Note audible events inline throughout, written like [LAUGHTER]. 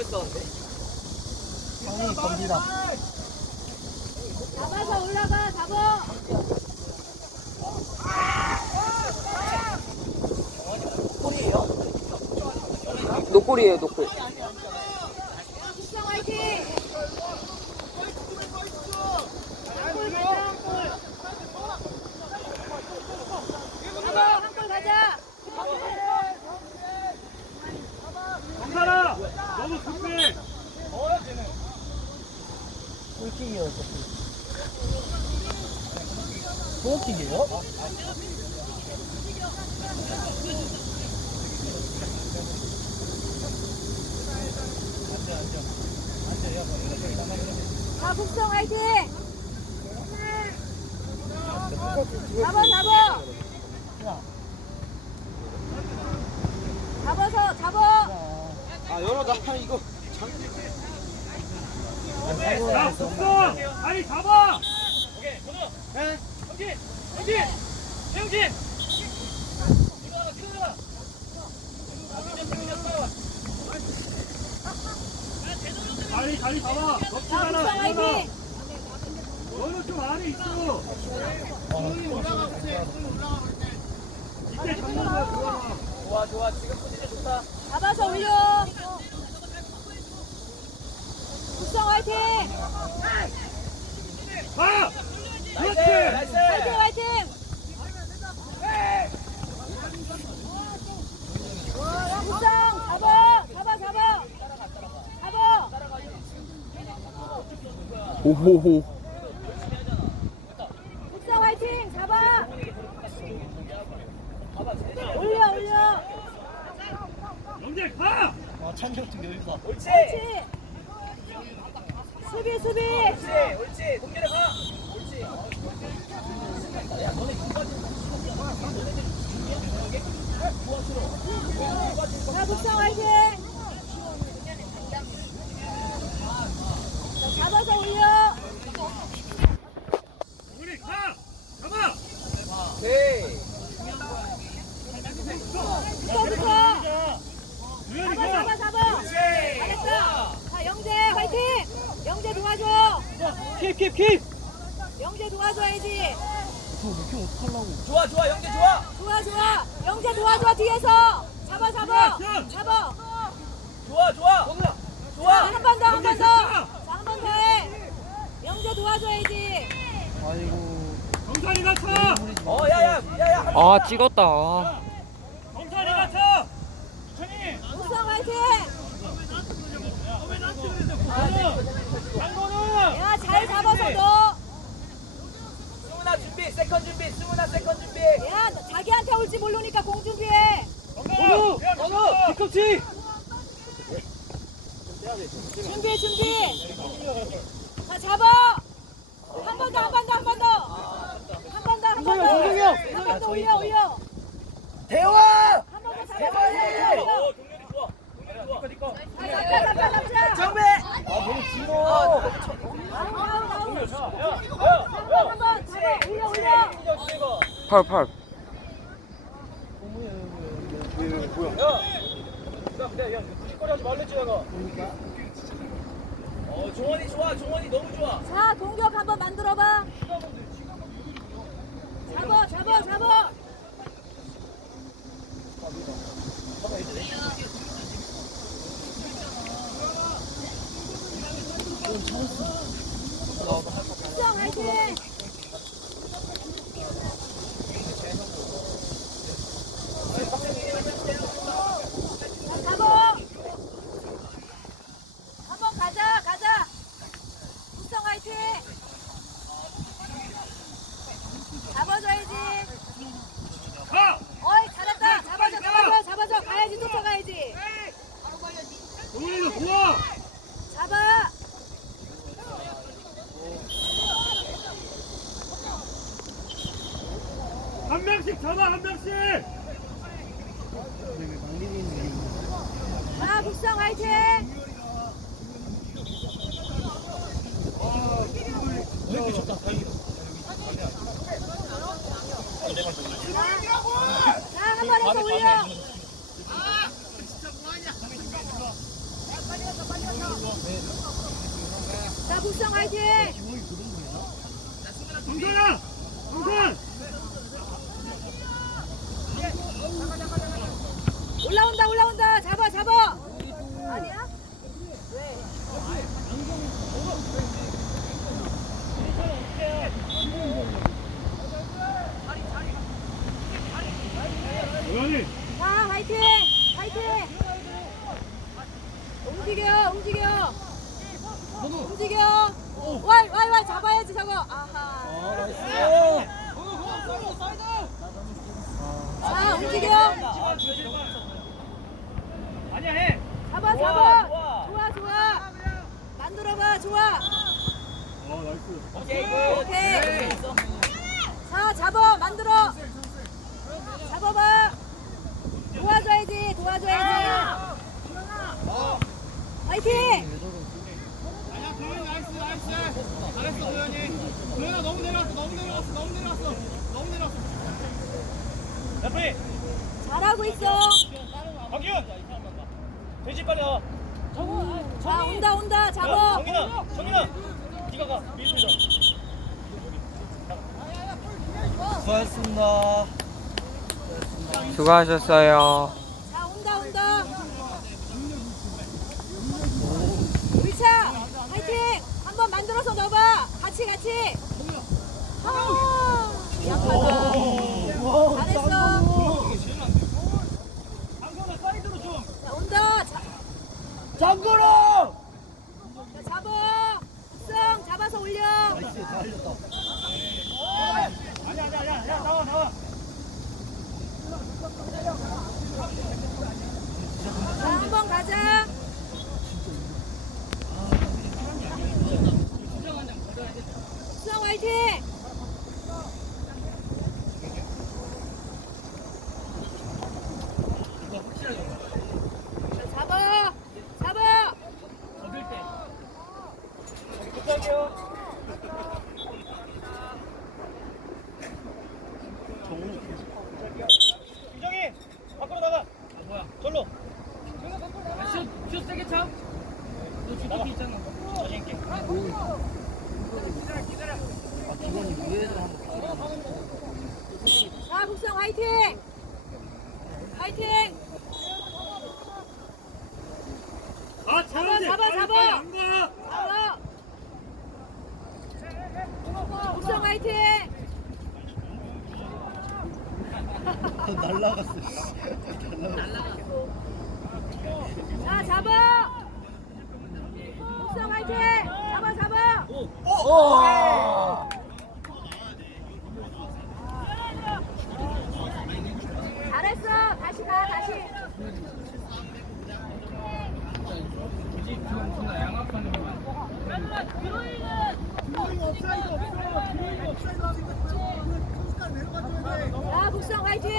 그랬었는데. 형이 겁니다. 잡아서 올라가 잡아? 노골이에요, 노골. 국성 화이팅 한골 가자 한골 한골 가자 강사라 너무 급해 골킥이요, 골킥이에요? 자 국성 화이팅 잡아 잡아 잡아서 잡아 아, 열어, 나 이거. 야 국성 아니 잡아 다리 다리 잡아 자 덮치잖아 국성 화이팅 너는 좀 안에 있어 이때 잡는 거야 좋아 좋아, 좋아. 지금 포지션 좋다. 잡아서 올려 화이팅! 가 나이스, 그렇지! 나이스. 화이팅! 화이팅 국성 잡아! 잡아 잡아! 잡아! 오호호. 국성 화이팅 잡아! 올려 올려! 영재 가! 아, 찬혁 좀 여유가. 옳지. 그렇지 수비 수비 옳지, 옳지. 동렬에 가. 옳지. 자 국성 화이팅 자, 잡아서 올려 우리 가 잡아 오케이. 붙어붙어 유현이 잡아 가 잡아 잡아 잘했다 자 영재 화이팅 영재 도와줘 킵킵킵 영재 도와줘야지 저왜 이렇게 어떡하려고. 좋아, 좋아. 영재 좋아. 좋아 좋아 영재 도와줘 뒤에서 잡아 잡아 잡아 좋아, 좋아. 좋아. 한 번 더 한 번 더 한 번 더 해 영재 도와줘야지 아이고. 정산이가 차 어, 야, 야, 야, 야. 아, 찍었다. 정산이가 차 천이 국성 화이팅 장건우 야 잘 잡아서 넣어 승훈아 준비. 세컨 준비. 승훈아 세컨 준비. 야 자기한테 올지 모르니까 공 준비해 건우 뒤꿈치 준비 준비 자 잡아 한 번 더 한 번 더 한 번 더 한 번 더 한 번 더 한 번 더 올려 올려 대화. 한 번 더 잡아 대화해. 올려 어, 동렬이 좋아. 동렬이 좋아. 니꺼 자, 잡자 잡자 잡자 정배. 아, 너무 길어. 아, 아우 아우 아우 야, 한번 한번 잡아 올려 올려 팔, 팔. 야, 야, 근데 야, 뒷거리 하지 말랬지 내가. 어, 종원이 좋아, 종원이 너무 좋아. 자 공격 한번 만들어봐 잡아 잡아 잡아 국정 화이팅 자, 잡아 한번 가자 가자 국정 화이팅 잡아줘야지 가 어이 잘했다 잡아줘 잡아줘 잡아줘 가야지 쫓아가야지 동훈이도 좋아 잡아 한 명씩 잡아 한 명씩 자 국성 화이팅 자한번 해서 올려 자, 국성 화이팅! 동선아! 동선! 올라온다, 올라온다. 잡아, 잡아. 아니야? 도현이! 자, 화이팅! 화이팅! 움직여, 움직여. 움직여. 와이, 와이, 와이 잡아야지 저거. 아하. 아 나이스 자, 움직여. 아니야 해. 잡아, 잡아. 좋아. 좋아, 좋아. 만들어봐, 좋아. 어, 나이스. 오케이 굿. 오케이. 자, 잡아, 만들어. 잡아봐. 도와줘야지, 도와줘야지. 화이팅! 아니야 도현이 나이스 나이스. 잘했어 도현이. 도현아 너무 내려왔어 너무 내려왔어 너무 내려왔어 너무 내려왔어. 레프리 잘하고 있어. 박윤. 돼지 빨리 와. 자, 온다, 온다. 야, 잡아. 정민아 정민아. 네가 가. 미스이다. 수고하셨습니다 수고하셨어요. 자, 온다, 온다. 우리차 화이팅! 한 번 만들어서 넣어봐. 같이, 같이. 아, 약하다. 잘했어. 강선아 사이드로 좀. 자, 온다. 자, 장구로 자, 잡아. 국성 잡아서 올려. 나이스 다 흘렸다 아니야 아니야 야, 야 나와 나와. 자, 한번 가자. 국성 화이팅! 자, 잡아. 잡아. 급할게요. 유정이 밖으로 나가. 뭐야? 절로. 슛, 슛 세게 차. 너 주특기 있잖아. 자신 있게. 아 국성 화이팅! 화이팅! 아? 잡아, 잡아. 가! 잡아! 국성 화이팅! 날라갔어 씨. 날라갔어 자, 잡아! 국성 화이팅! 잡아, 잡아! 오! 잘했어! 다시 가, 다시! 자, 국성 화이팅!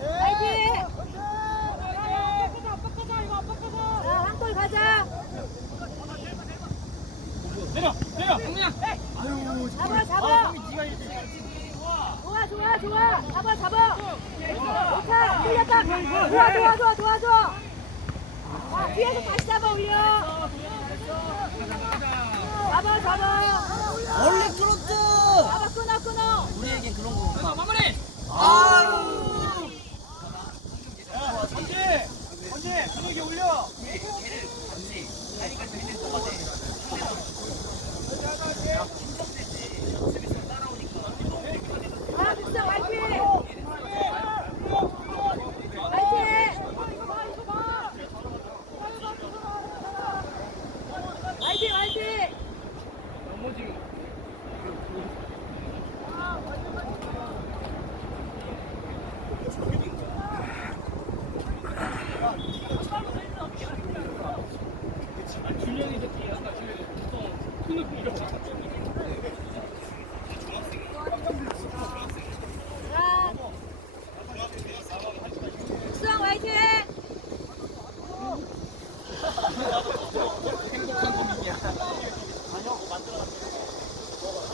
화이팅! 자, 한 골 가자! 내려, 내려. 정민아. 잡아, 잡아! 좋아, 좋아, 좋아! 잡아, 잡아! 좋다! 올렸다! 좋아, 좋아, 좋아, 좋아, 좋아! 자, 뒤에서 다시 잡아, 올려! 잡아, 잡아! 원래 그렇듯 잡아, 끊어, 끊어! 우리에겐 그런 거 없다 마무리. 아유 야, 전지. 전지. 분위기 올려. 자, 국성 화이팅! 화이팅! 화이팅, 화이팅! 자, 수영 화이팅!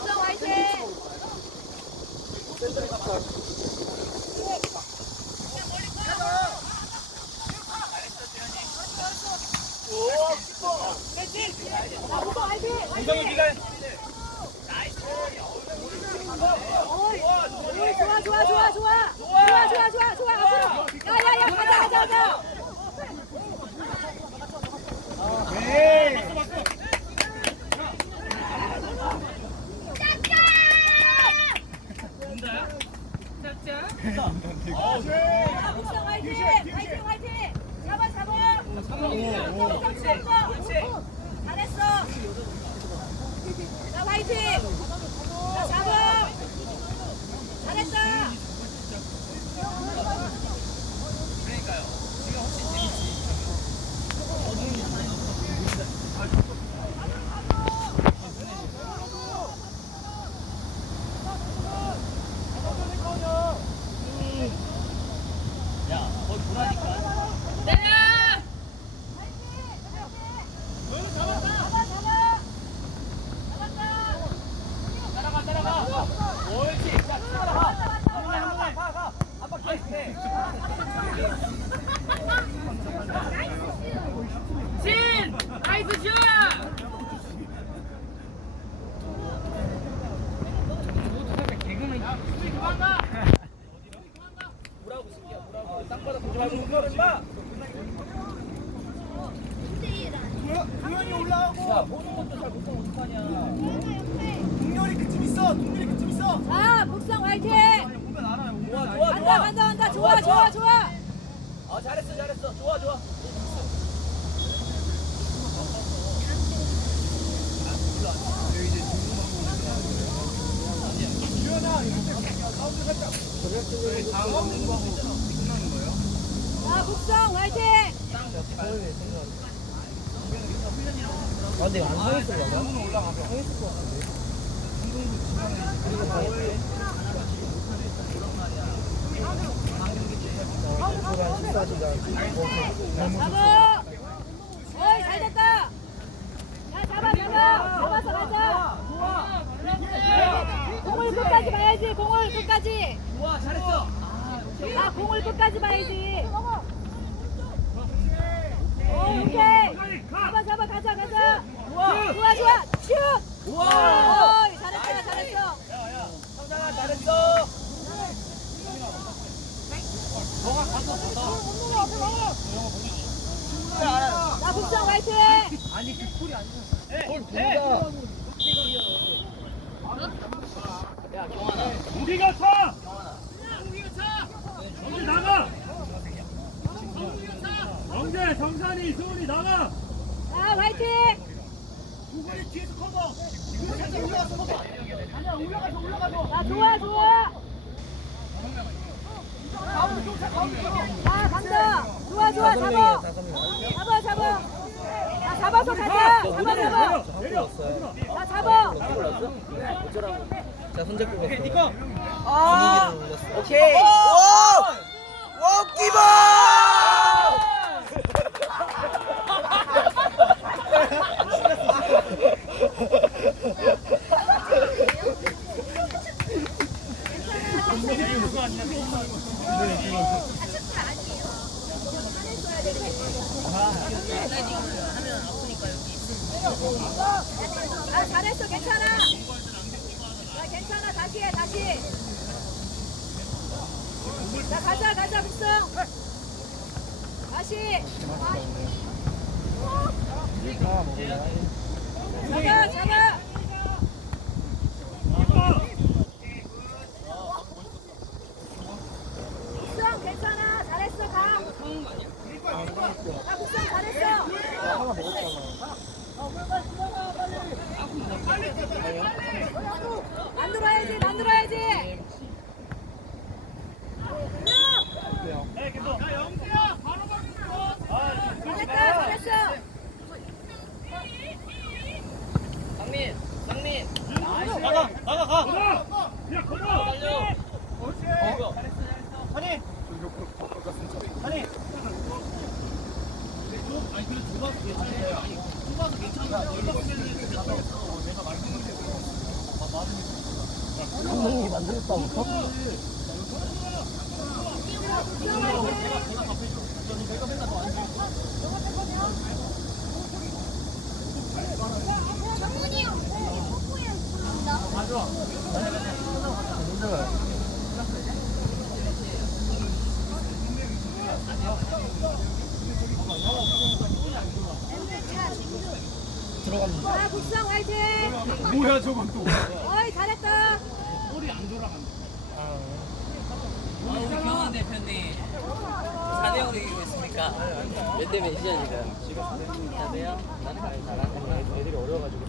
수영 화이팅! 가자. 자, 목성 화이팅! 화이팅, 화이팅! 잡아, 잡아! 목성 잘했어! 잘했어! 자, 화이팅! 자, 잡아! 잘했어! 잡아, 잡아! 잡았다! 진! 나이스 슛! 도현이 올라오고. 야, 보는 것도 잘 못하면 어떡하냐. 동렬이 그쯤 있어. 동렬이 그쯤 있어. 자, 목성 화이팅! 보면 알아요. 좋아, 간다, 간다, 간다! 좋아, 좋아, 좋아! 아, 잘했어, 잘했어. 좋아, 좋아. 자, 목성 화이팅! 아 근데 안 서있을 거야? 잡아! 어이, 잘 됐다! 자, 잡아, 잡아! 잡아서 가자! 공을 끝까지 봐야지, 공을 끝까지! 좋아, 잘했어. 자, 공을 끝까지 봐야지! 오, 오케이! 잡아, 잡아, 가자, 가자! 좋아, 좋아! 슛! 우와. 어이, 잘했어, 잘했어! 성장아, 잘했어. 자, 목성 화이팅! 우리가 차! 정신 나가! 영재, 정산이, 수훈이 나가! 자, 화이팅! 우리 뒤에서 커버. 이거 살짝 올라가서 커버. 아니야, 올라가서, 올라가서. 자, 좋아, 좋아! 가운데 좀 차, 가운데 좀. 자, 간다! 좋아, 좋아, 잡아! 잡아, 잡아! 자, 잡아서 가자! 잡아, 잡아! 내려! 자, 잡아! 자 손잡고 갔 어 분위기를 아. 올렸어 오케이. 와 끼바 아세요? 만들었다고 뭐야 저건 또? 어이, 잘했다. 볼이 안 돌아간다. 우리 경환 대표님. 4대 0으로 이기고 있습니까? 몇대 몇이야 지금? 4대요? 나는 많이 잘하는 애들이 어려워가지고.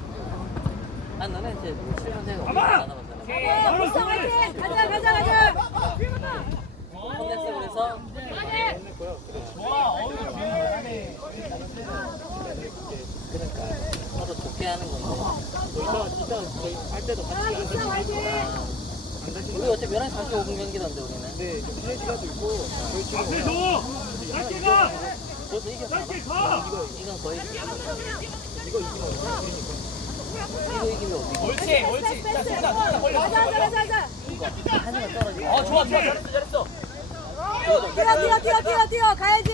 아 너는 이제 뭐 7번 대가 없잖아. 어, 국성 화이팅! 가자, 가자, 가자. 혼냈어 그래서? 그러니까 좋게 하는 이따 이따 저희 할 때도 자, 같이 국성 화이팅! 우리 어차피 11시 45분 경기던데 우리는. 네 플레이지라도 있고. 저희 지금 앞에 줘! 짧게 가! 벌써 이겼어 짧게 가! 이건 거의 이거 이기면 이거 이기면 어디 옳지, 옳지. 자, 가자, 가자, 가자, 가자. 하나가 떨어지고 아 좋아 좋아. 잘했어 잘했어. 뛰어, 뛰어, 뛰어, 뛰어, 뛰어. 가야지.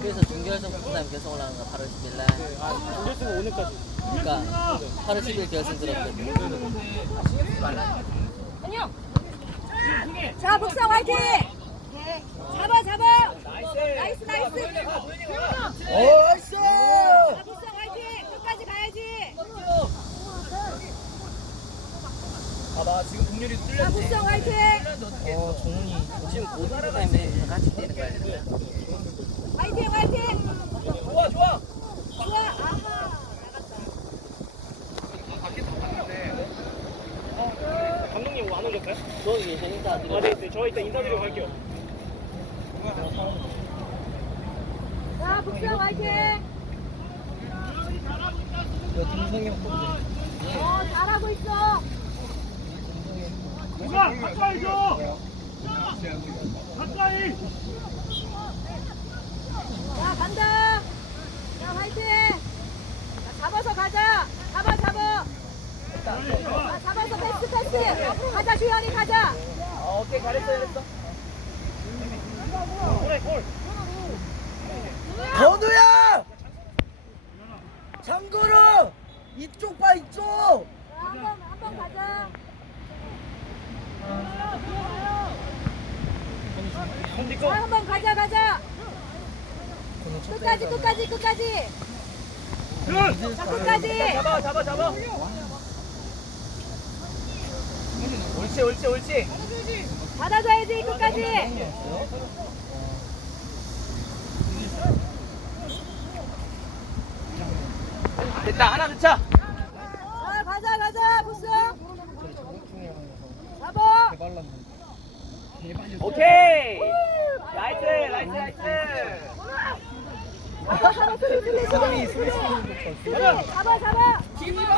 그래서 준결승 부담 결승 올라가는 거 8월 10일 날 준결승은 오늘까지 그러니까 8월 10일 결승 들었거든 안녕. 자, 국성 화이팅! 잡아, 잡아. 나이스, 나이스. 어이씨 자, 국성 화이팅! 끝까지 가야지. 아나 지금 동률이 자, 뚫렸지 국성 화이팅! 어 정훈이 지금 고등학교 다니면 같이 뛰는 거야 화이팅, 화이팅! 좋아 좋아 좋아. 아하. 감독님 안 오셨어요? 저기 이제 인사 드리고 아네 네, 저 이따 인사드리고 갈게요 자, 국성 화이팅! 어, 잘하고 있어. 누가 가까이 줘 가까이 자, 간다. 자, 화이팅! 자, 잡아서 가자. 잡아, 잡아. 자, 잡아서 패스, 패스. 가자, 주현이 가자. 아 오케이 잘했어 잘했어 골해 골 건우야 장건우 이쪽 봐 이쪽 자, 한 번, 한번 가자. 자, 한번 가자, 가자. 끝까지, 끝까지, 끝까지. 슛 자, 끝까지. 잡아 잡아 잡아 옳지 옳지 옳지 받아줘야지, 끝까지. 됐다 하나 넣자 자, 가자, 가자, 보스. 잡아. 오케이 나이스 나이스 나이스 수비, 수비, 수비. 잡아, 잡아. 제가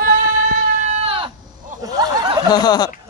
[LAUGHS]